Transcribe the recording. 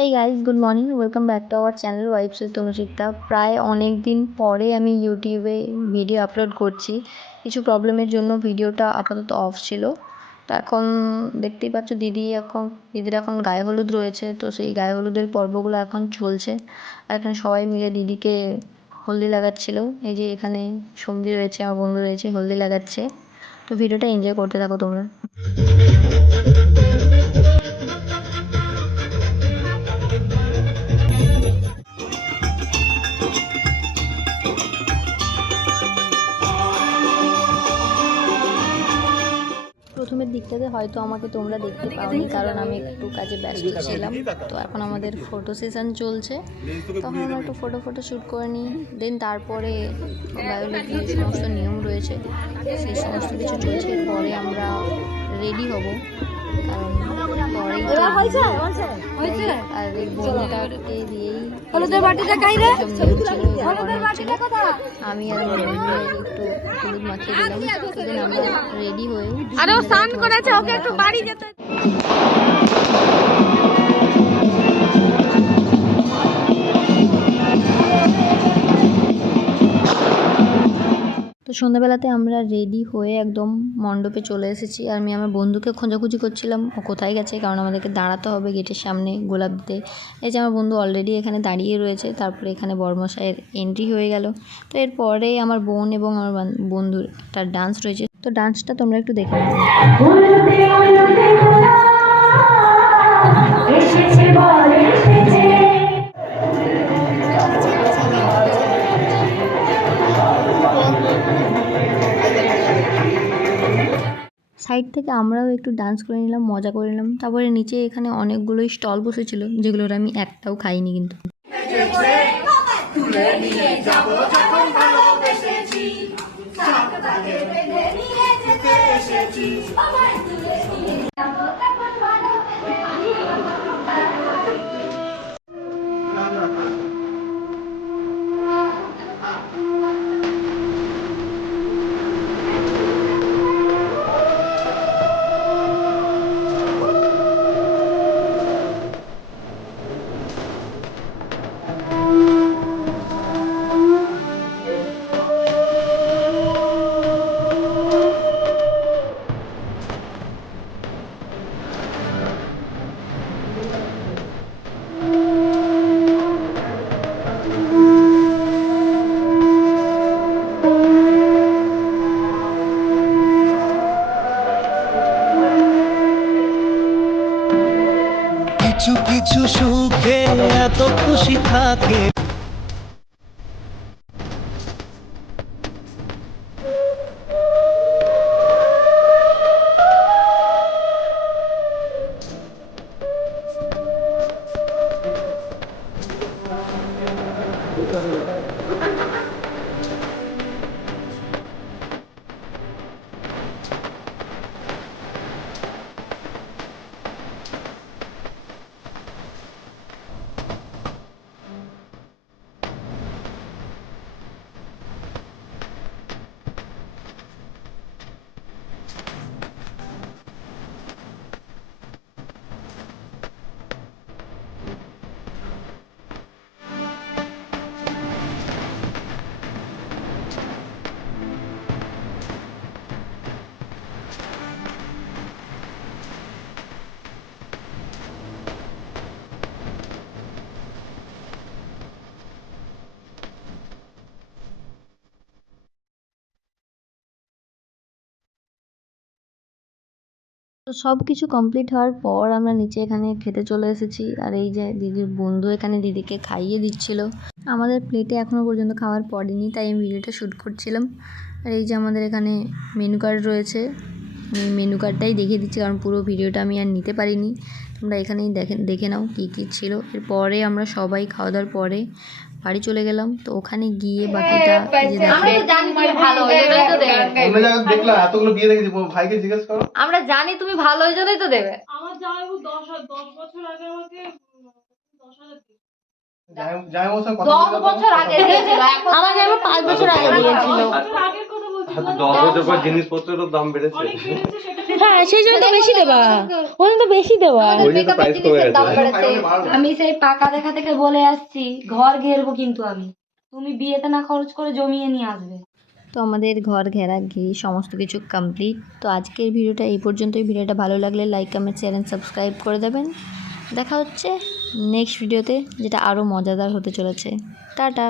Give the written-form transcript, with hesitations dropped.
Hey guys, good morning, welcome back to our channel wives with Tanuchitra. প্রায় অনেক দিন পরে আমি ইউটিউবে ভিডিও আপলোড করছি। কিছু প্রবলেমের জন্য ভিডিওটা আপাতত অফ ছিল। তো এখন দেখতেই পাচ্ছ দিদির এখন গায়ে হলুদ রয়েছে, তো সেই গায়ে হলুদের পর্বগুলো এখন চলছে। আর এখানে সবাই মিলে দিদিকে হলদি লাগাচ্ছিল। এই যে এখানে সন্ধি রয়েছে, আমার বন্ধু রয়েছে, হলদি লাগাচ্ছে। তো ভিডিওটা এনজয় করতে থাকো তোমরা। প্রথমের দিকটাতে হয়তো আমাকে তোমরা দেখতে পাওনি, কারণ আমি একটু কাজে ব্যস্ত ছিলাম। তো এখন আমাদের ফটো সেশন চলছে, তখন আমরা একটু ফটো শ্যুট করে নিই। দেন তারপরে বায়োলজি যে সমস্ত নিয়ম রয়েছে সেই সমস্ত কিছু চলছে। এরপরে আমরা রেডি হব, কারণ পরেই তো আর এই বোনটাকে দিয়েই আমি আর আমার বন্ধু একটু হলুদ মাখিয়ে দিলাম। সেদিন আমরা রেডি হয়ে তো সন্ধ্যাবেলাতে আমরা রেডি হয়ে একদম মণ্ডপে চলে এসেছি। আর আমি আমার বন্ধুকে খোঁজাখুঁজি করছিলাম ও কোথায় গেছে, কারণ আমাদেরকে দাঁড়াতে হবে গেটের সামনে গোলাপ দিতে। এই যে আমার বন্ধু অলরেডি এখানে দাঁড়িয়ে রয়েছে। তারপরে এখানে বরমশাইয়ের এন্ট্রি হয়ে গেল। তো এরপরে আমার বোন এবং আমার বন্ধুর একটা ডান্স রয়েছে, তো ডান্সটা তোমরা একটু দেখে নাও। সাইড থেকে আমরাও একটু ডান্স করে নিলাম, মজা করে নিলাম। তারপরে নিচে এখানে অনেকগুলোই স্টল বসেছিল, যেগুলোর আমি একটাও খাইনি কিন্তু। কিছু কিছু সুখে এত খুশি থাকে। তো সব কিছু কমপ্লিট হওয়ার পর আমরা নিচে এখানে খেতে চলে এসেছি। আর এই যে দিদির বন্ধু এখানে দিদিকে খাইয়ে দিচ্ছিল। আমাদের প্লেটে এখনও পর্যন্ত খাবার পড়েনি, তাই আমি ভিডিওটা শ্যুট করছিলাম। আর এই যে আমাদের এখানে মেনু কার্ড রয়েছে, আমি মেনু কার্ডটাই দেখিয়ে দিচ্ছি, কারণ পুরো ভিডিওটা আমি আর নিতে পারিনি। তোমরা এখানেই দেখে নাও কী কী ছিল। এরপরে আমরা সবাই খাওয়া দাওয়ার পরে বাড়ি চলে গেলাম। তো ওখানে গিয়ে বাকিটা যে আমরা জানি তুমি ভালো, ওই জন্যই তো দেবে। আমার জামাইবাবু 10 বছর আগে আমাকে 10 বছর আগে দিয়েছিল, আমার জামাইবাবু 5 বছর আগে দিয়েছিল। 10 বছর আগের কথা বলছি। 10 বছর পর জিনিসপত্রেরও দাম বেড়েছে। হ্যাঁ সেই জন্য তো বেশি দেবা, ওই জন্য তো বেশি দেবা। ওই জন্য প্রাইস কমে গেছে। আমি সেই পাকা দেখা থেকে বলে আসছি ঘর ঘেরবো, কিন্তু আমি তুমি বিয়েতে না খরচ করে জমিয়ে নিয়ে আসবে। তো আমাদের ঘর ঘেরা ঘিরি সমস্ত কিছু কমপ্লিট। তো আজকের ভিডিওটা এই পর্যন্তই। ভিডিওটা ভালো লাগলে like comment share and subscribe করে দেবেন। দেখা হচ্ছে নেক্সট ভিডিওতে, যেটা আরও মজাদার হতে চলেছে। টাটা।